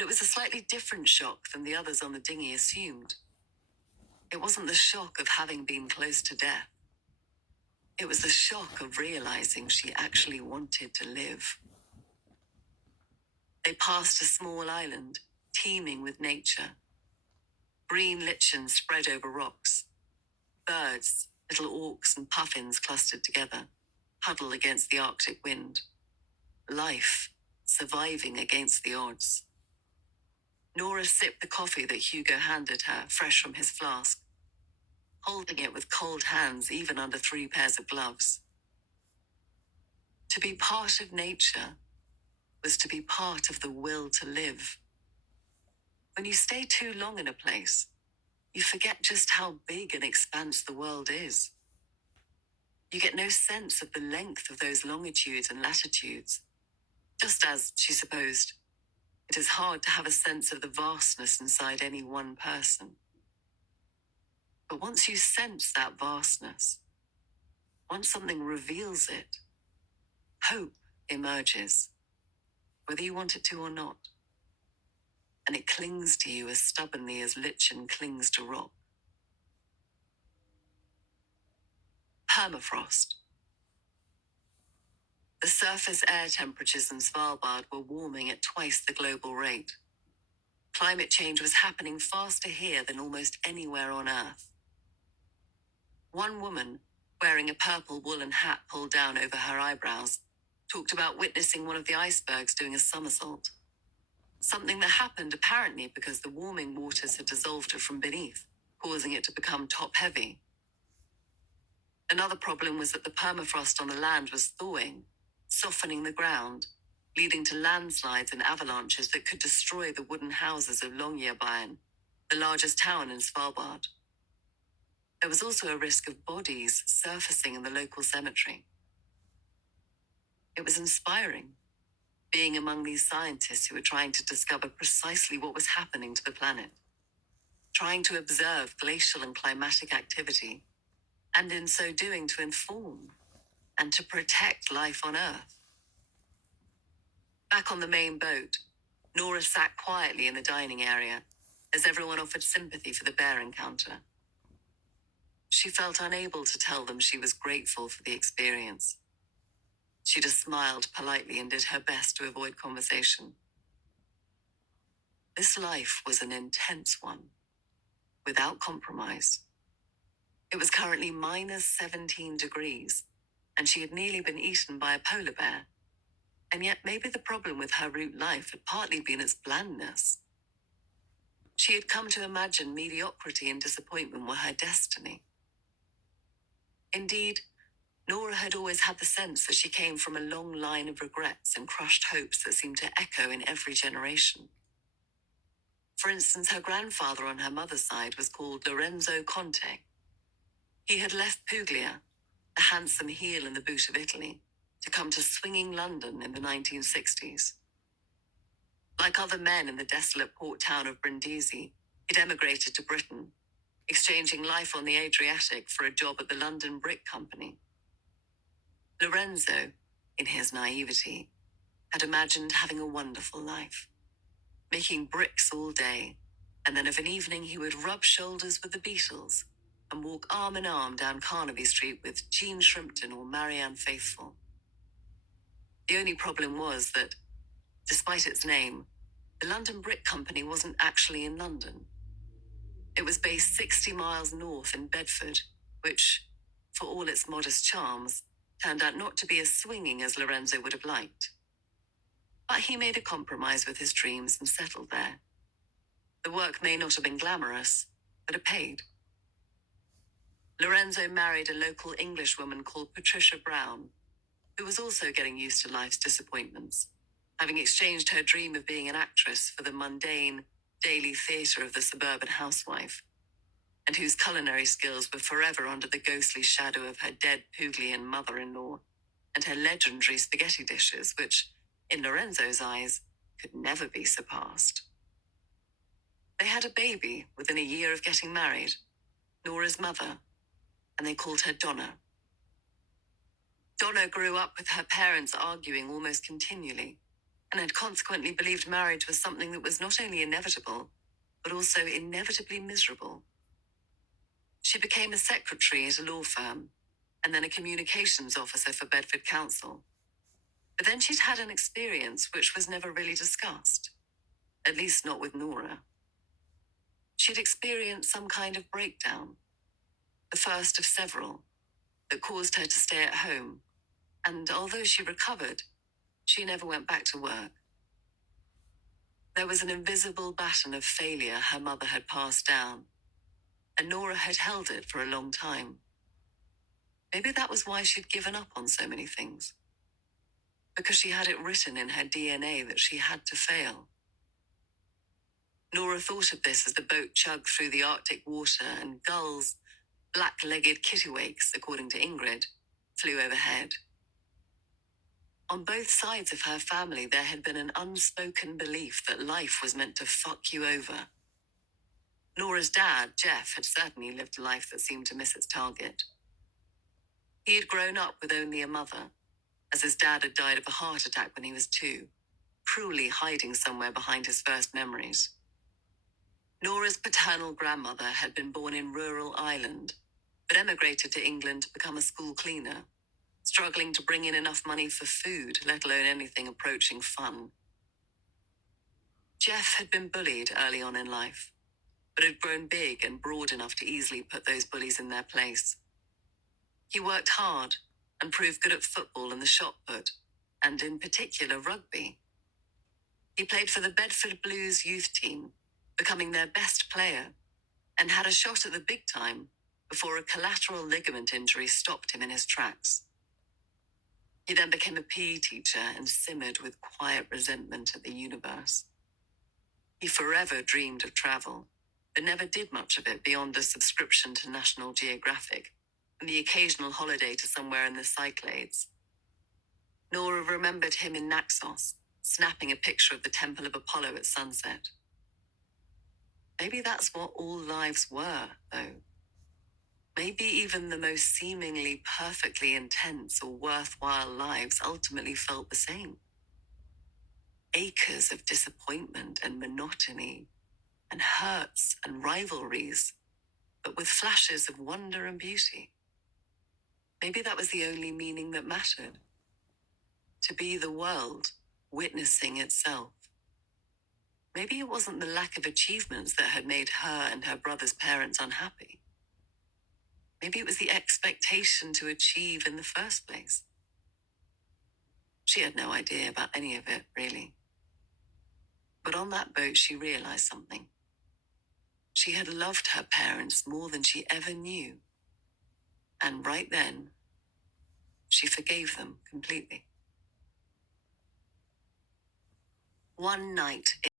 But it was a slightly different shock than the others on the dinghy assumed. It wasn't the shock of having been close to death. It was the shock of realizing she actually wanted to live. They passed a small island, teeming with nature. Green lichens spread over rocks. Birds, little auks and puffins clustered together, huddled against the Arctic wind. Life, surviving against the odds. Nora sipped the coffee that Hugo handed her, fresh from his flask, holding it with cold hands even under 3 pairs of gloves. To be part of nature was to be part of the will to live. When you stay too long in a place, you forget just how big an expanse the world is. You get no sense of the length of those longitudes and latitudes, just as, she supposed, it is hard to have a sense of the vastness inside any one person. But once you sense that vastness, once something reveals it, hope emerges, whether you want it to or not. And it clings to you as stubbornly as lichen clings to rock. Permafrost. The surface air temperatures in Svalbard were warming at twice the global rate. Climate change was happening faster here than almost anywhere on Earth. One woman, wearing a purple woolen hat pulled down over her eyebrows, talked about witnessing one of the icebergs doing a somersault. Something that happened apparently because the warming waters had dissolved it from beneath, causing it to become top-heavy. Another problem was that the permafrost on the land was thawing, softening the ground, leading to landslides and avalanches that could destroy the wooden houses of Longyearbyen, the largest town in Svalbard. There was also a risk of bodies surfacing in the local cemetery. It was inspiring, being among these scientists who were trying to discover precisely what was happening to the planet, trying to observe glacial and climatic activity, and in so doing to inform and to protect life on Earth. Back on the main boat, Nora sat quietly in the dining area as everyone offered sympathy for the bear encounter. She felt unable to tell them she was grateful for the experience. She just smiled politely and did her best to avoid conversation. This life was an intense one, without compromise. It was currently minus 17 degrees, and she had nearly been eaten by a polar bear. And yet maybe the problem with her route life had partly been its blandness. She had come to imagine mediocrity and disappointment were her destiny. Indeed, Nora had always had the sense that she came from a long line of regrets and crushed hopes that seemed to echo in every generation. For instance, her grandfather on her mother's side was called Lorenzo Conte. He had left Puglia, the handsome heel in the boot of Italy, to come to swinging London in the 1960s. Like other men in the desolate port town of Brindisi, he'd emigrated to Britain, exchanging life on the Adriatic for a job at the London Brick Company. Lorenzo, in his naivety, had imagined having a wonderful life, making bricks all day, and then of an evening he would rub shoulders with the Beatles and walk arm in arm down Carnaby Street with Jean Shrimpton or Marianne Faithfull. The only problem was that, despite its name, the London Brick Company wasn't actually in London. It was based 60 miles north in Bedford, which, for all its modest charms, turned out not to be as swinging as Lorenzo would have liked. But he made a compromise with his dreams and settled there. The work may not have been glamorous, but it paid. Lorenzo married a local Englishwoman called Patricia Brown, who was also getting used to life's disappointments, having exchanged her dream of being an actress for the mundane, daily theatre of the suburban housewife, and whose culinary skills were forever under the ghostly shadow of her dead Puglian mother-in-law and her legendary spaghetti dishes, which, in Lorenzo's eyes, could never be surpassed. They had a baby within a year of getting married, Nora's mother, and they called her Donna. Donna grew up with her parents arguing almost continually, and had consequently believed marriage was something that was not only inevitable, but also inevitably miserable. She became a secretary at a law firm, and then a communications officer for Bedford Council. But then she'd had an experience which was never really discussed, at least not with Nora. She'd experienced some kind of breakdown, the first of several, that caused her to stay at home, and although she recovered, she never went back to work. There was an invisible baton of failure her mother had passed down, and Nora had held it for a long time. Maybe that was why she'd given up on so many things. Because she had it written in her DNA that she had to fail. Nora thought of this as the boat chugged through the Arctic water and gulls, black-legged kittiwakes, according to Ingrid, flew overhead. On both sides of her family, there had been an unspoken belief that life was meant to fuck you over. Nora's dad, Jeff, had certainly lived a life that seemed to miss its target. He had grown up with only a mother, as his dad had died of a heart attack when he was 2, cruelly hiding somewhere behind his first memories. Nora's paternal grandmother had been born in rural Ireland, but emigrated to England to become a school cleaner, struggling to bring in enough money for food, let alone anything approaching fun. Jeff had been bullied early on in life, but had grown big and broad enough to easily put those bullies in their place. He worked hard and proved good at football and the shot put, and in particular rugby. He played for the Bedford Blues youth team, becoming their best player, and had a shot at the big time before a collateral ligament injury stopped him in his tracks. He then became a PE teacher and simmered with quiet resentment at the universe. He forever dreamed of travel, but never did much of it beyond a subscription to National Geographic and the occasional holiday to somewhere in the Cyclades. Nora remembered him in Naxos, snapping a picture of the Temple of Apollo at sunset. Maybe that's what all lives were, though. Maybe even the most seemingly perfectly intense or worthwhile lives ultimately felt the same. Acres of disappointment and monotony, and hurts and rivalries, but with flashes of wonder and beauty. Maybe that was the only meaning that mattered. To be the world, witnessing itself. Maybe it wasn't the lack of achievements that had made her and her brother's parents unhappy. Maybe it was the expectation to achieve in the first place. She had no idea about any of it, really. But on that boat, she realized something. She had loved her parents more than she ever knew. And right then, she forgave them completely. One night,